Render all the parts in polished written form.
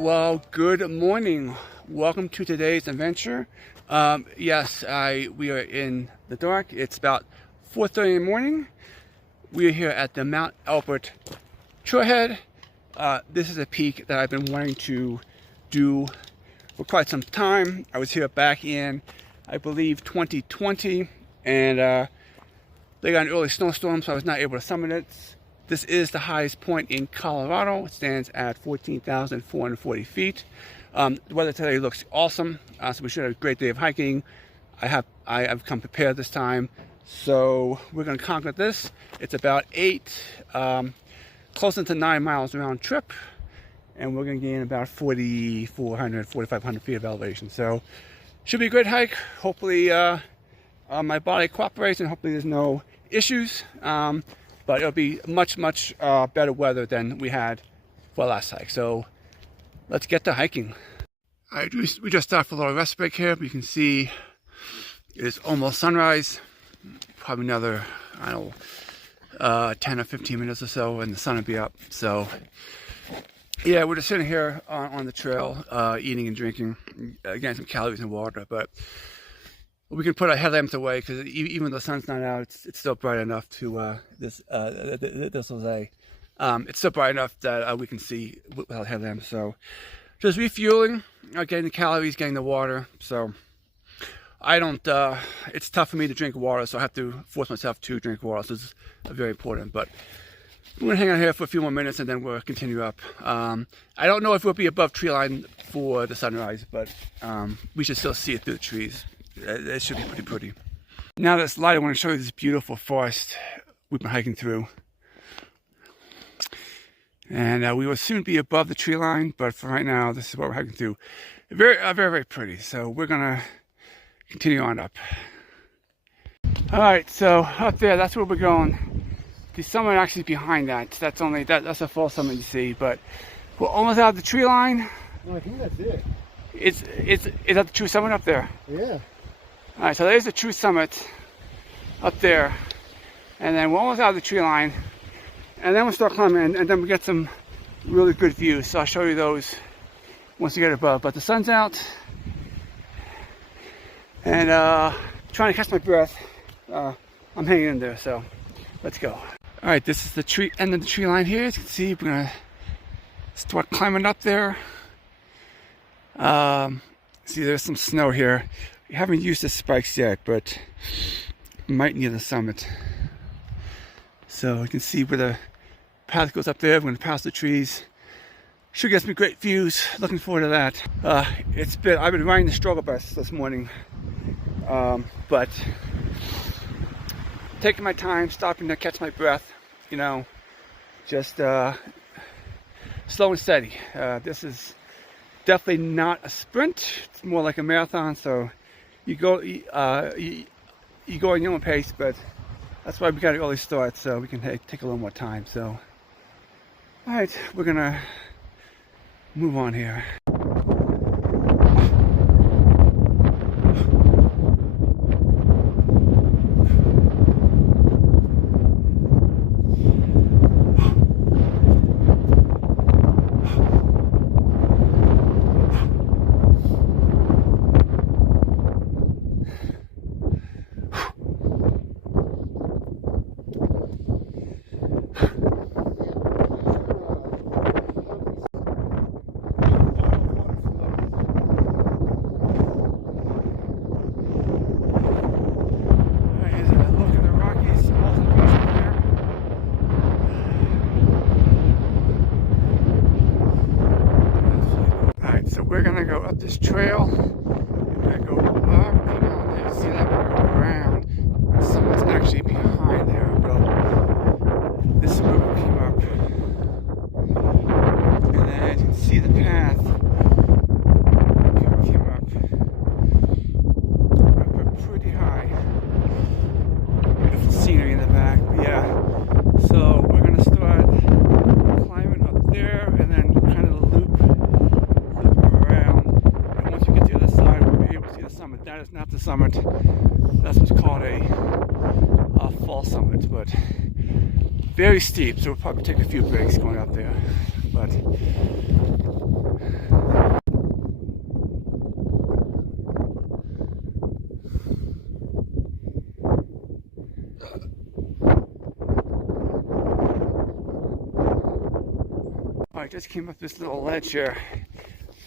Well, good morning. Welcome to today's adventure. Yes, we are in the dark. It's about 4:30 in the morning. We are here at the Mount Elbert trailhead. This is a peak that I've been wanting to do for quite some time. I was here back in, I believe, 2020, and they got an early snowstorm, so I was not able to summit it. This is the highest point in Colorado. It stands at 14,440 feet. The weather today looks awesome, so we should have a great day of hiking. I've come prepared this time, so we're going to conquer this. It's about close to 9 miles round trip, and we're going to gain about 4,400, 4,500 feet of elevation. So should be a great hike. Hopefully my body cooperates, and hopefully there's no issues. But it'll be much better weather than we had for last hike. So let's get to hiking. We just stopped for a little rest break here. You can see it's almost sunrise. Probably another, 10 or 15 minutes or so, and the sun will be up. So yeah, we're just sitting here on the trail, eating and drinking, getting some calories and water. But we can put our headlamps away because even though the sun's not out, it's still bright enough to this was it's still bright enough that we can see without headlamps. So just refueling, getting the calories, getting the water. So I don't. It's tough for me to drink water, so I have to force myself to drink water. So it's very important. But we're gonna hang out here for a few more minutes and then we'll continue up. I don't know if we'll be above tree line for the sunrise, but we should still see it through the trees. It should be pretty pretty. Now that it's light, I want to show you this beautiful forest we've been hiking through. And we will soon be above the tree line, but for right now, this is what we're hiking through. Very pretty. So we're gonna continue on up. All right, so up there, that's where we're going. The summit actually behind that. That's a full summit you see, but we're almost out of the tree line. No, I think that's it. Is that the true summit up there? Yeah. All right, so there's the true summit up there, and then we're almost out of the tree line, and then we'll start climbing, and then we get some really good views. So I'll show you those once we get above. But the sun's out, and trying to catch my breath. I'm hanging in there, so let's go. All right, this is the end of the tree line here. As you can see, we're gonna start climbing up there. See, there's some snow here. We haven't used the spikes yet, but we might near the summit. So you can see where the path goes up there. We're going to pass the trees. Should get some great views. Looking forward to that. I've been riding the struggle bus this morning, but taking my time, stopping to catch my breath. Just slow and steady. This is definitely not a sprint. It's more like a marathon. So you go in your own pace, but that's why we got an early start, so we can take a little more time. So, all right, we're gonna move on here. We're gonna go up this trail. We're gonna go up and down there. See that? We're gonna go around. Someone's actually behind there, but this is where we came up. And then you can see the path. We came up. We're up pretty high. Beautiful scenery in the back. But yeah. So we're gonna start climbing up there and then kind of loop around, and once you get to the other side, we'll be able to see the summit. That is not the summit. That's what's called a fall summit, but very steep, so we'll probably take a few breaks going up there. But just came up this little ledge here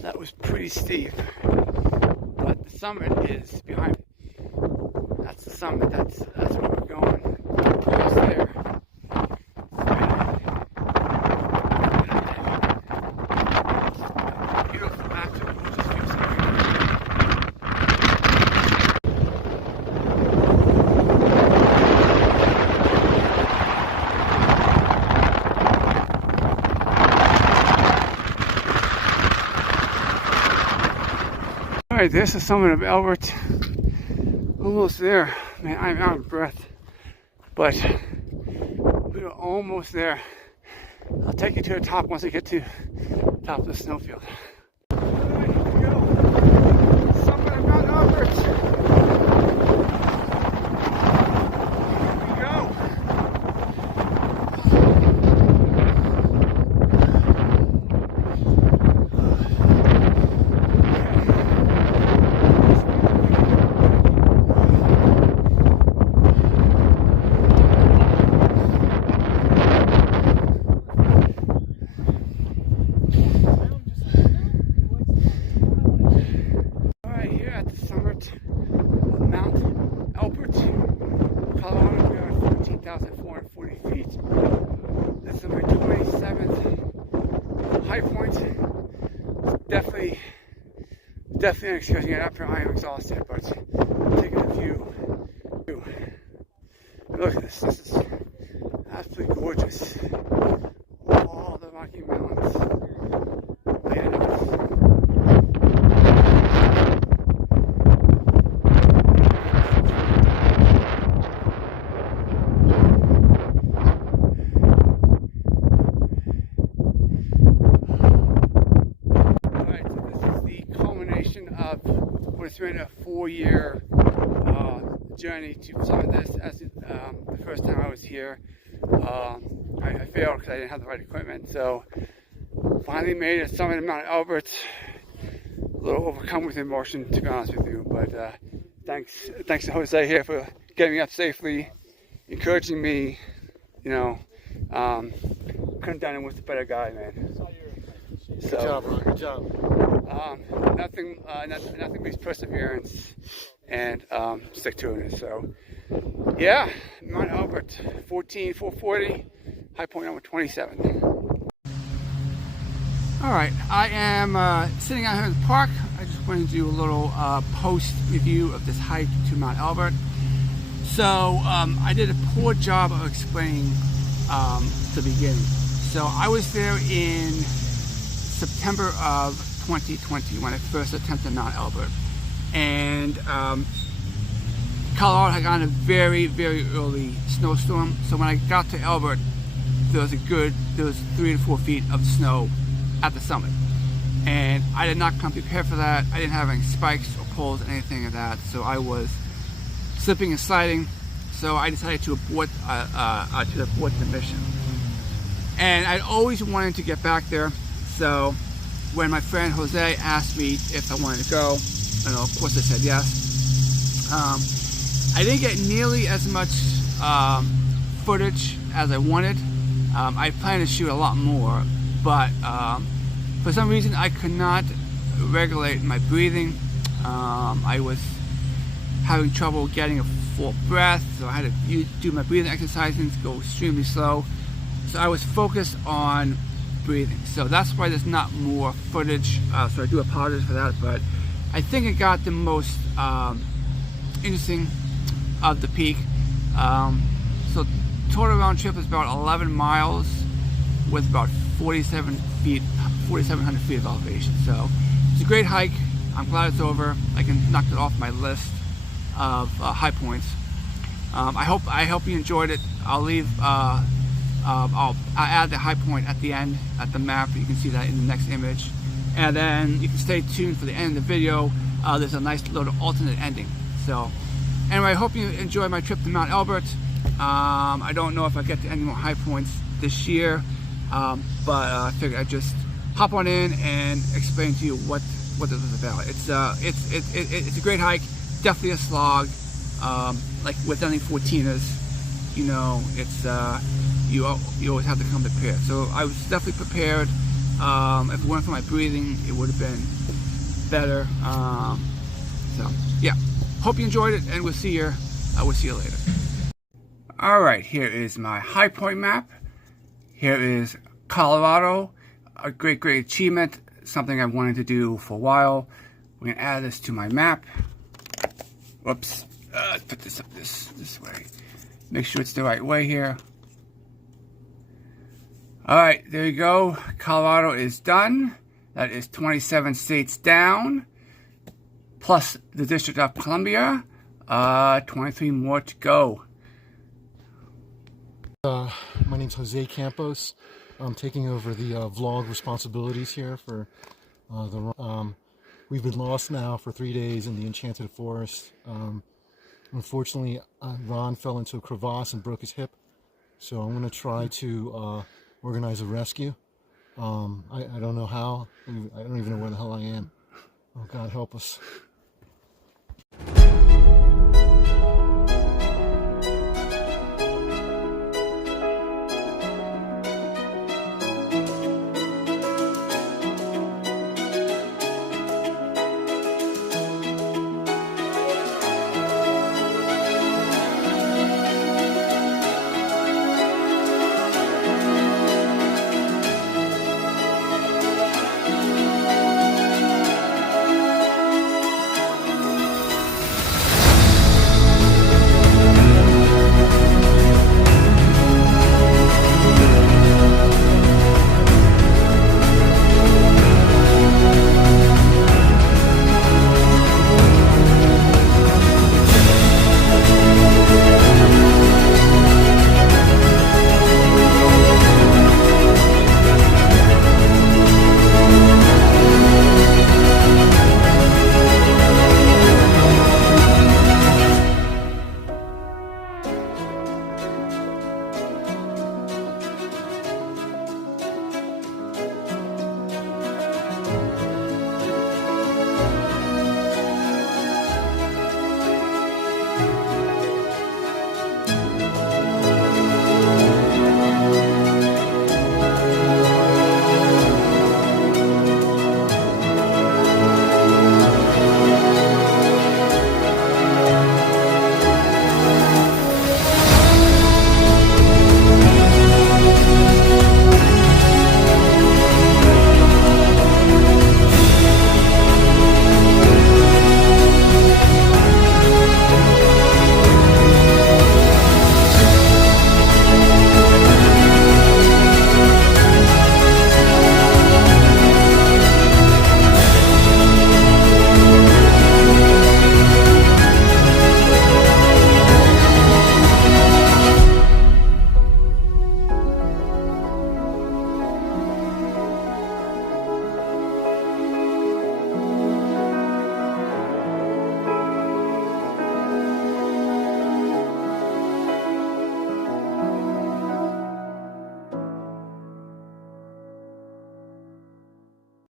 that was pretty steep, but the summit is behind me. That's the summit. That's where we're going. Almost there. Beautiful massive gorgeous views here. Alright, there's the summit of Elbert. Almost there. Man, I'm out of breath. But we are almost there. I'll take you to the top once I get to the top of the snowfield. Alright, here we go. Summit of Mount Elbert. Here we go. Highpoints. Definitely an excuse to get up here. I am exhausted, but taking a view. Look at this. This is absolutely gorgeous. All the Rocky Mountains. Man, it's been a 4-year journey to summit this. As the first time I was here, I failed because I didn't have the right equipment. So finally made it, summit of Mount Elbert. A little overcome with emotion, to be honest with you. But thanks to Jose here for getting me up safely, encouraging me. You know, couldn't have done it with a better guy, man. Good job, Ron. Good job. Nothing beats perseverance and stick to it. So, yeah, Mount Elbert, 14,440, high point number 27. All right, I am sitting out here in the park. I just wanted to do a little post review of this hike to Mount Elbert. So I did a poor job of explaining the beginning. So I was there in September of 2020 when I first attempted Mount Elbert, and Colorado had gotten a very early snowstorm. So when I got to Elbert, there was 3 to 4 feet of snow at the summit, and I did not come prepared for that. I didn't have any spikes or poles, anything of that, so I was slipping and sliding. So I decided to abort the mission, and I'd always wanted to get back there. So when my friend Jose asked me if I wanted to go, and of course I said yes. I didn't get nearly as much footage as I wanted. I planned to shoot a lot more, but for some reason I could not regulate my breathing. I was having trouble getting a full breath, so I had to do my breathing exercises, go extremely slow. So I was focused on breathing. So that's why there's not more footage. So I do apologize for that, but I think it got the most interesting of the peak. So total round trip is about 11 miles with about 4,700 feet of elevation. So it's a great hike. I'm glad it's over. I can knock it off my list of high points. I hope you enjoyed it. I'll leave. I'll add the high point at the end at the map. You can see that in the next image, and then you can stay tuned for the end of the video. There's a nice little alternate ending. So anyway, I hope you enjoy my trip to Mount Elbert. I don't know if I get to any more high points this year, but I figured I'd just hop on in and explain to you what this is about. It's a great hike, definitely a slog. Like with any 14ers, you know, it's you always have to come prepared. So I was definitely prepared. If it weren't for my breathing, it would have been better. So yeah, hope you enjoyed it, and we'll see you later. All right, here is my high point map. Here is Colorado, a great achievement, something I've wanted to do for a while. We're gonna add this to my map. Whoops, let's put this up this way. Make sure it's the right way here. All right, there you go. Colorado is done. That is 27 states down, plus the District of Columbia. 23 more to go. My name's Jose Campos. I'm taking over the vlog responsibilities here for we've been lost now for 3 days in the Enchanted Forest. Unfortunately, Ron fell into a crevasse and broke his hip, so I'm going to try to organize a rescue. I don't know how. I don't even know where the hell I am. Oh, God help us.